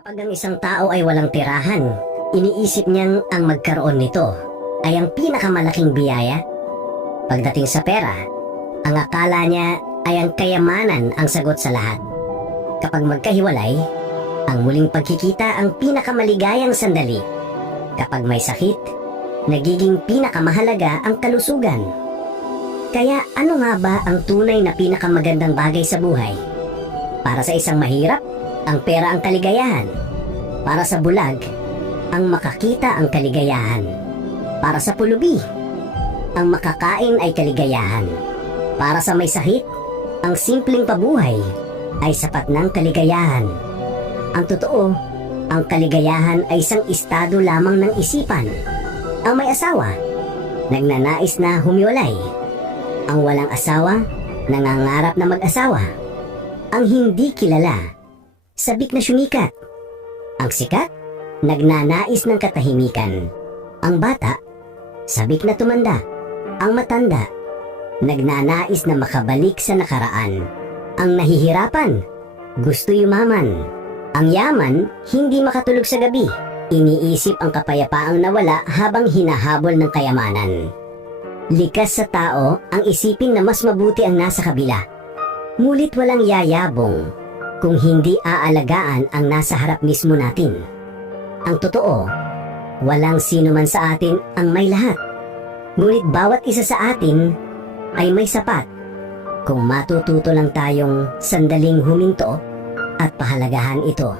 Kapag ang isang tao ay walang tirahan, iniisip niyang ang magkaroon nito ay ang pinakamalaking biyaya. Pagdating sa pera, ang akala niya ay ang kayamanan ang sagot sa lahat. Kapag magkahiwalay, ang muling pagkikita ang pinakamaligayang sandali. Kapag may sakit, nagiging pinakamahalaga ang kalusugan. Kaya ano nga ba ang tunay na pinakamagandang bagay sa buhay? Para sa isang mahirap, ang pera ang kaligayahan. Para sa bulag, ang makakita ang kaligayahan. Para sa pulubi, ang makakain ay kaligayahan. Para sa may sakit, ang simpleng pabuhay ay sapat ng kaligayahan. Ang totoo, ang kaligayahan ay isang estado lamang ng isipan. Ang may asawa, nagnanais na humiwalay. Ang walang asawa, nangangarap na mag-asawa. Ang hindi kilala, sabik na sumikat. Ang sikat, nagnanais ng katahimikan. Ang bata, sabik na tumanda. Ang matanda, nagnanais na makabalik sa nakaraan. Ang nahihirapan, gusto yumaman. Ang yaman, hindi makatulog sa gabi. Iniisip ang kapayapaang nawala habang hinahabol ng kayamanan. Likas sa tao ang isipin na mas mabuti ang nasa kabila. Ngunit walang yayabong kung hindi aalagaan ang nasa harap mismo natin. Ang totoo, walang sino man sa atin ang may lahat. Ngunit bawat isa sa atin ay may sapat kung matututo lang tayong sandaling huminto at pahalagahan ito.